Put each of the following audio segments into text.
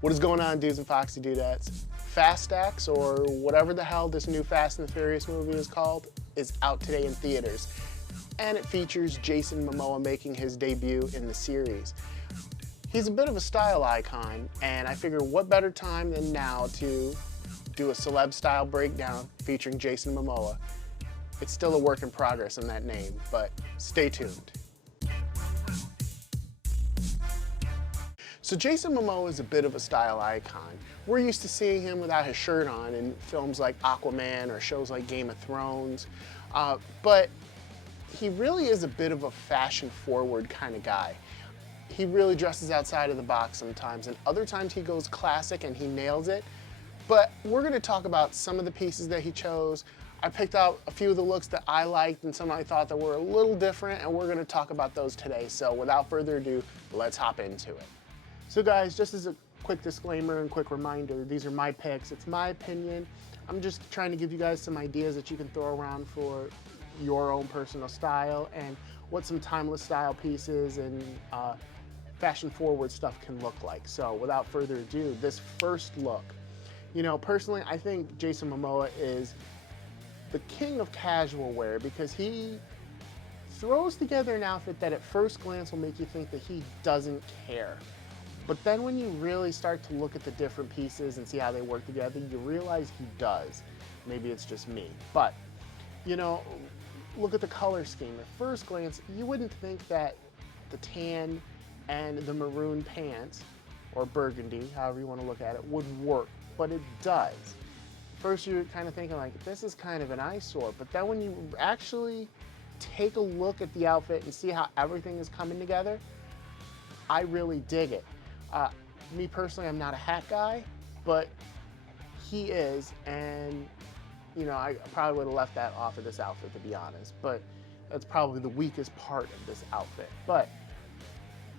What is going on, Dudes and Foxy Dudettes? Fast X, or whatever the hell this new Fast and the Furious movie is called, is out today in theaters. And it features Jason Momoa making his debut in the series. He's a bit of a style icon, and I figure what better time than now to do a celeb style breakdown featuring Jason Momoa. It's still a work in progress in that name, but stay tuned. So Jason Momoa is a bit of a style icon. We're used to seeing him without his shirt on in films like Aquaman or shows like Game of Thrones, but he really is a bit of a fashion-forward kind of guy. He really dresses outside of the box sometimes, and other times he goes classic and he nails it. But we're going to talk about some of the pieces that he chose. I picked out a few of the looks that I liked and some I thought that were a little different, and we're going to talk about those today. So without further ado, let's hop into it. So guys, just as a quick disclaimer and quick reminder, these are my picks. It's my opinion. I'm just trying to give you guys some ideas that you can throw around for your own personal style and what some timeless style pieces and fashion forward stuff can look like. So without further ado, this first look, you know, personally, I think Jason Momoa is the king of casual wear because he throws together an outfit that at first glance will make you think that he doesn't care. But then when you really start to look at the different pieces and see how they work together, you realize he does. Maybe it's just me. But, you know, look at the color scheme. At first glance, you wouldn't think that the tan and the maroon pants, or burgundy, however you want to look at it, would work. But it does. First you're kind of thinking like, this is kind of an eyesore. But then when you actually take a look at the outfit and see how everything is coming together, I really dig it. Me personally, I'm not a hat guy, but he is, and you know, I probably would have left that off of this outfit, to be honest, but that's probably the weakest part of this outfit, but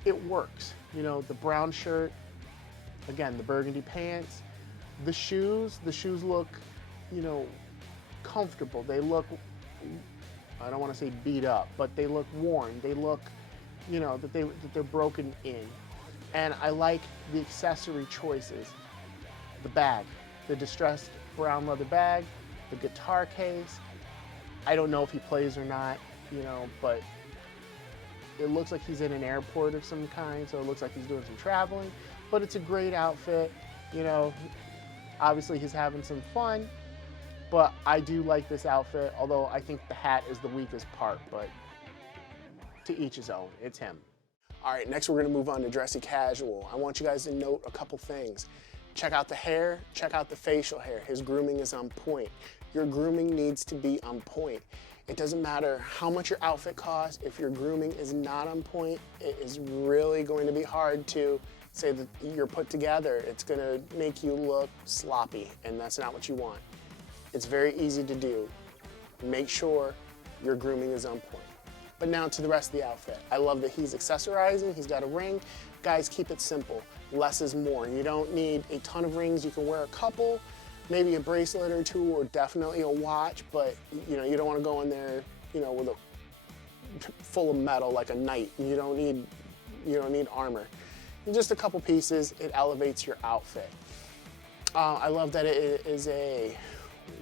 it works. You know, the brown shirt, again, the burgundy pants, the shoes look, you know, comfortable. They look, I don't want to say beat up, but they look worn. They look, you know, that they're broken in. And I like the accessory choices. The bag, the distressed brown leather bag, the guitar case. I don't know if he plays or not, you know, but it looks like he's in an airport of some kind, so it looks like he's doing some traveling. But it's a great outfit, you know. Obviously he's having some fun, but I do like this outfit, although I think the hat is the weakest part, but to each his own, it's him. All right, next we're gonna move on to dressy casual. I want you guys to note a couple things. Check out the hair, check out the facial hair. His grooming is on point. Your grooming needs to be on point. It doesn't matter how much your outfit costs. If your grooming is not on point, it is really going to be hard to say that you're put together. It's gonna make you look sloppy, and that's not what you want. It's very easy to do. Make sure your grooming is on point. But now to the rest of the outfit. I love that he's accessorizing, he's got a ring. Guys, keep it simple. Less is more. You don't need a ton of rings. You can wear a couple, maybe a bracelet or two, or definitely a watch, but you know, you don't want to go in there, you know, with a full of metal like a knight. You don't need armor. Just a couple pieces, it elevates your outfit. I love that it is a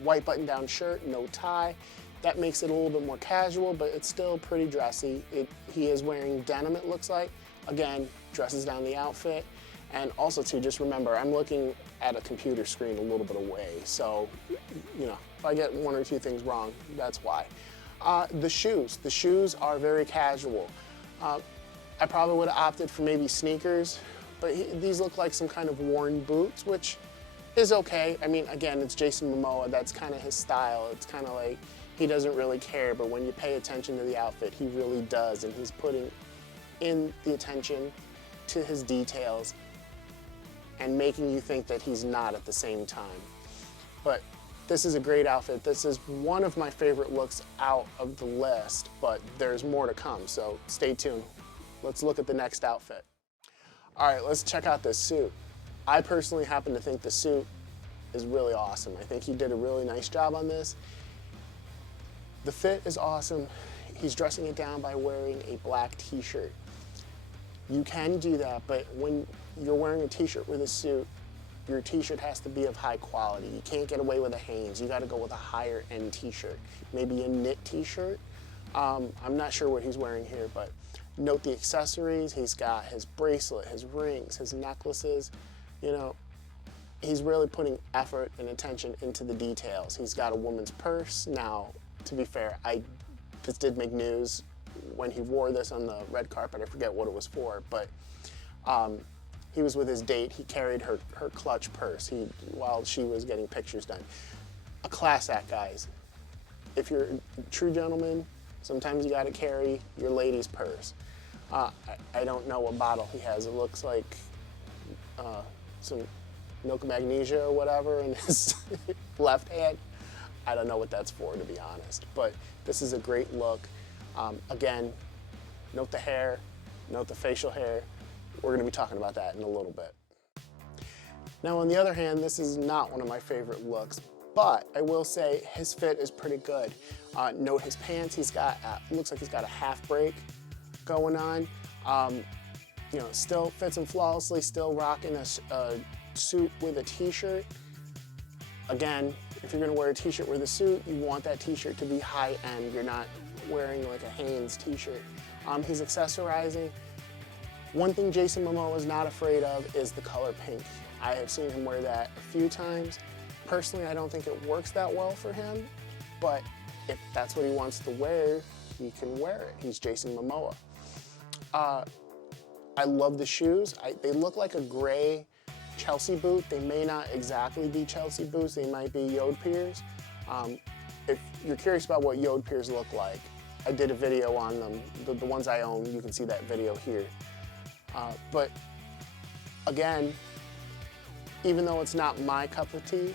white button-down shirt, no tie. That makes it a little bit more casual, but it's still pretty dressy. He is wearing denim, it looks like. Again, dresses down the outfit. And also too, just remember, I'm looking at a computer screen a little bit away. So, you know, if I get one or two things wrong, that's why. The shoes are very casual. I probably would have opted for maybe sneakers, but these look like some kind of worn boots, which is okay. I mean, again, it's Jason Momoa, that's kind of his style. It's kind of like, he doesn't really care, but when you pay attention to the outfit, he really does, and he's putting in the attention to his details and making you think that he's not at the same time. But this is a great outfit. This is one of my favorite looks out of the list, but there's more to come, so stay tuned. Let's look at the next outfit. All right, let's check out this suit. I personally happen to think the suit is really awesome. I think he did a really nice job on this. The fit is awesome. He's dressing it down by wearing a black t-shirt. You can do that, but when you're wearing a t-shirt with a suit, your t-shirt has to be of high quality. You can't get away with a Hanes. You got to go with a higher end t-shirt. Maybe a knit t-shirt. I'm not sure what he's wearing here, but note the accessories. He's got his bracelet, his rings, his necklaces. You know, he's really putting effort and attention into the details. He's got a woman's purse. Now, to be fair, this did make news when he wore this on the red carpet. I forget what it was for, but he was with his date. He carried her clutch purse while she was getting pictures done. A class act, guys. If you're a true gentleman, sometimes you gotta carry your lady's purse. I don't know what bottle he has. It looks like some milk of magnesia or whatever in his left hand. I don't know what that's for, to be honest, but this is a great look. Again, note the hair, note the facial hair. We're gonna be talking about that in a little bit. Now, on the other hand, this is not one of my favorite looks, but I will say his fit is pretty good. Note his pants. He's got, looks like he's got a half break going on. You know, still fits him flawlessly, still rocking a suit with a t-shirt. Again, if you're gonna wear a t-shirt with a suit, you want that t-shirt to be high end. You're not wearing like a Hanes t-shirt. He's accessorizing. One thing Jason Momoa is not afraid of is the color pink. I have seen him wear that a few times. Personally, I don't think it works that well for him, but if that's what he wants to wear, he can wear it. He's Jason Momoa. I love the shoes. They look like a gray Chelsea boot. They may not exactly be Chelsea boots. They might be Yode Piers. If you're curious about what Yode Piers look like, I did a video on them. The ones I own, you can see that video here. But again, even though it's not my cup of tea,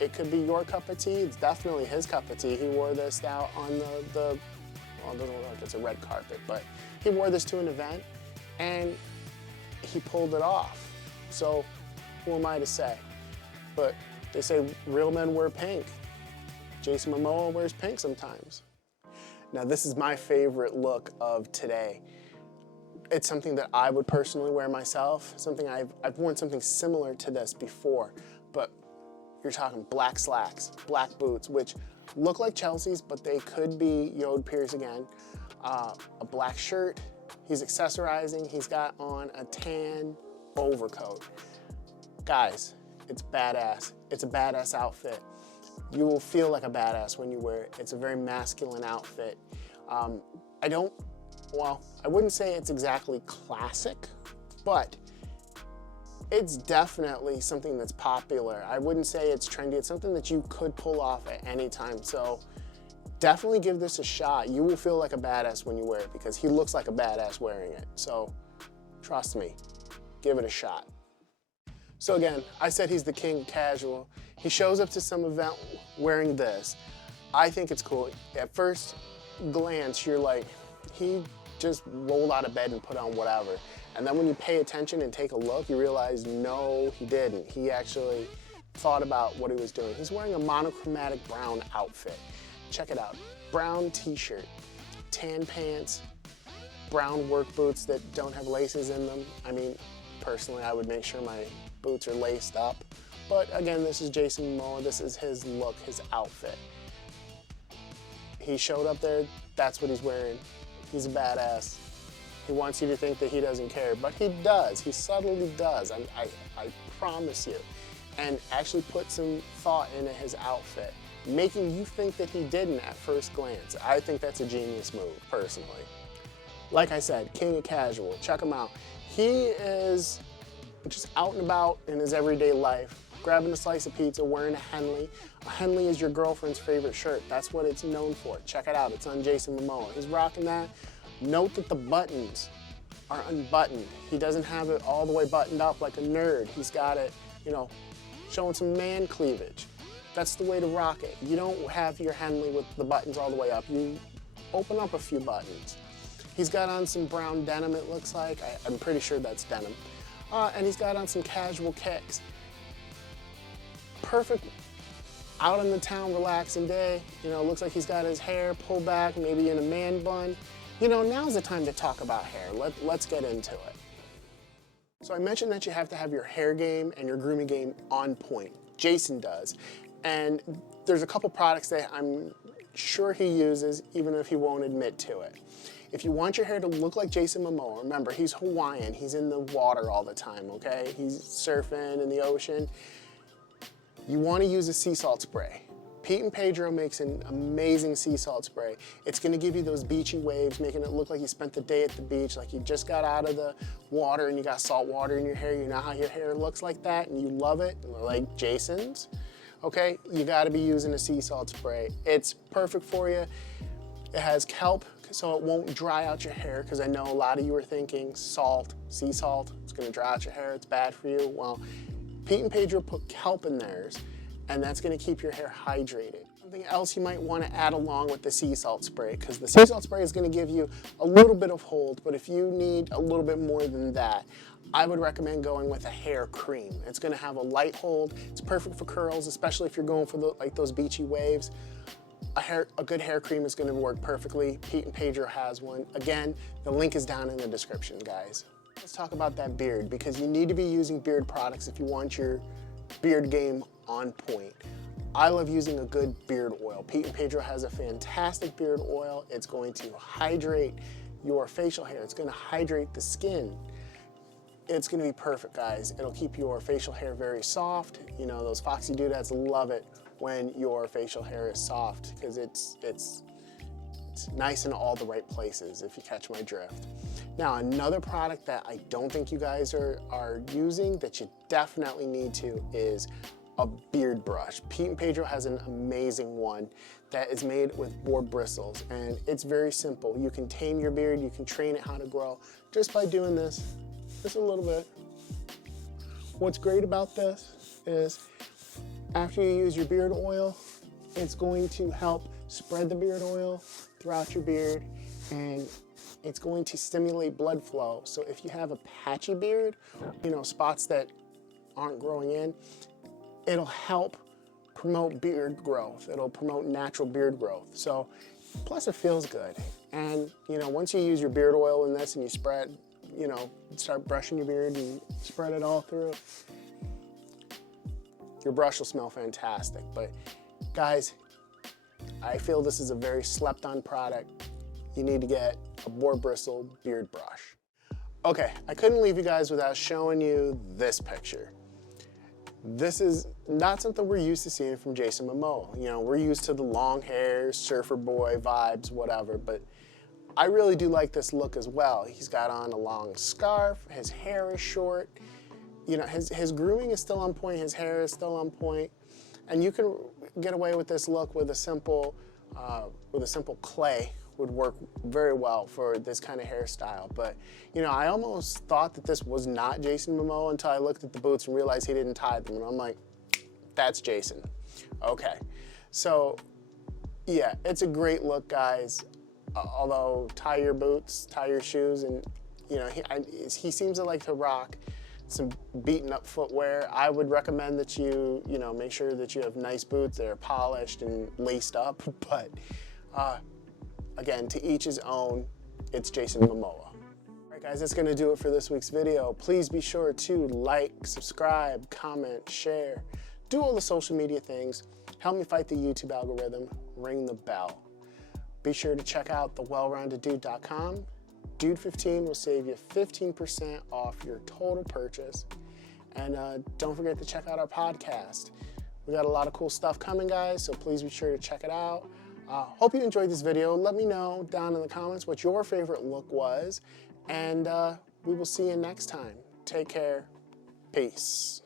it could be your cup of tea. It's definitely his cup of tea. He wore this out on well, it doesn't look like it's a red carpet, but he wore this to an event and he pulled it off. So who am I to say? But they say real men wear pink. Jason Momoa wears pink sometimes. Now, this is my favorite look of today. It's something that I would personally wear myself. Something I've worn something similar to this before, but you're talking black slacks, black boots, which look like Chelsea's, but they could be Yode Piers again. A black shirt. He's accessorizing. He's got on a tan overcoat. Guys, it's badass. It's a badass outfit. You will feel like a badass when you wear it. It's a very masculine outfit. I wouldn't say it's exactly classic, but it's definitely something that's popular. I wouldn't say it's trendy. It's something that you could pull off at any time. So definitely give this a shot. You will feel like a badass when you wear it because he looks like a badass wearing it. So trust me, give it a shot. So again, I said he's the king of casual. He shows up to some event wearing this. I think it's cool. At first glance, you're like, he just rolled out of bed and put on whatever. And then when you pay attention and take a look, you realize, no, he didn't. He actually thought about what he was doing. He's wearing a monochromatic brown outfit. Check it out. Brown t-shirt, tan pants, brown work boots that don't have laces in them. I mean, personally, I would make sure my boots are laced up. But again, this is Jason Momoa. This is his look, his outfit. He showed up there. That's what he's wearing. He's a badass. He wants you to think that he doesn't care, but he does. He subtly does. I promise you. And actually put some thought into his outfit, making you think that he didn't at first glance. I think that's a genius move, personally. Like I said, king of casual. Check him out. He is just out and about in his everyday life, grabbing a slice of pizza, wearing a Henley. A Henley is your girlfriend's favorite shirt. That's what it's known for. Check it out. It's on Jason Momoa. He's rocking that. Note that the buttons are unbuttoned. He doesn't have it all the way buttoned up like a nerd. He's got it, you know, showing some man cleavage. That's the way to rock it. You don't have your Henley with the buttons all the way up. You open up a few buttons. He's got on some brown denim, it looks like. I'm pretty sure that's denim. And he's got on some casual kicks. Perfect out in the town, relaxing day. You know, looks like he's got his hair pulled back, maybe in a man bun. You know, now's the time to talk about hair. Let's get into it. So I mentioned that you have to have your hair game and your grooming game on point. Jason does. And there's a couple products that I'm sure he uses, even if he won't admit to it. If you want your hair to look like Jason Momoa, remember, he's Hawaiian, he's in the water all the time, okay? He's surfing in the ocean. You want to use a sea salt spray. Pete and Pedro makes an amazing sea salt spray. It's gonna give you those beachy waves, making it look like you spent the day at the beach, like you just got out of the water and you got salt water in your hair. You know how your hair looks like that and you love it, like Jason's? Okay, you gotta be using a sea salt spray. It's perfect for you. It has kelp, so it won't dry out your hair, because I know a lot of you are thinking salt, sea salt, it's gonna dry out your hair, it's bad for you. Well, Pete and Pedro put kelp in theirs, and that's gonna keep your hair hydrated. Something else you might wanna add along with the sea salt spray, because the sea salt spray is gonna give you a little bit of hold, but if you need a little bit more than that, I would recommend going with a hair cream. It's gonna have a light hold, it's perfect for curls, especially if you're going for like those beachy waves. A good hair cream is gonna work perfectly. Pete and Pedro has one. Again, the link is down in the description, guys. Let's talk about that beard, because you need to be using beard products if you want your beard game on point. I love using a good beard oil. Pete and Pedro has a fantastic beard oil. It's going to hydrate your facial hair. It's gonna hydrate the skin. It's gonna be perfect, guys. It'll keep your facial hair very soft. You know, those Foxy Dudettes love it when your facial hair is soft, because it's nice in all the right places, if you catch my drift. Now, another product that I don't think you guys are using that you definitely need to is a beard brush. Pete and Pedro has an amazing one that is made with boar bristles, and it's very simple. You can tame your beard, you can train it how to grow just by doing this, just a little bit. What's great about this is after you use your beard oil, it's going to help spread the beard oil throughout your beard, and it's going to stimulate blood flow. So if you have a patchy beard, you know, spots that aren't growing in, it'll help promote beard growth. It'll promote natural beard growth. So, plus it feels good. And, you know, once you use your beard oil in this and you spread, you know, start brushing your beard and spread it all through, your brush will smell fantastic. But guys, I feel this is a very slept on product. You need to get a boar bristle beard brush. Okay, I couldn't leave you guys without showing you this picture. This is not something we're used to seeing from Jason Momoa. You know, we're used to the long hair, surfer boy vibes, whatever, but I really do like this look as well. He's got on a long scarf, his hair is short. You know, his grooming is still on point, his hair is still on point, and you can get away with this look with a simple clay. Would work very well for this kind of hairstyle. But, you know, I almost thought that this was not Jason Momoa until I looked at the boots and realized he didn't tie them, and I'm like, that's Jason. Okay, so yeah, it's a great look, guys. Although tie your boots, tie your shoes, and you know, he seems to like to rock some beaten up footwear. I would recommend that you know, make sure that you have nice boots that are polished and laced up, but again, to each his own. It's Jason Momoa. All right, guys, that's gonna do it for this week's video. Please be sure to like, subscribe, comment, share, do all the social media things. Help me fight the YouTube algorithm, ring the bell. Be sure to check out thewellroundeddude.com. Dude15 will save you 15% off your total purchase. And don't forget to check out our podcast. We got a lot of cool stuff coming, guys, so please be sure to check it out. Hope you enjoyed this video. Let me know down in the comments what your favorite look was, and we will see you next time. Take care. Peace.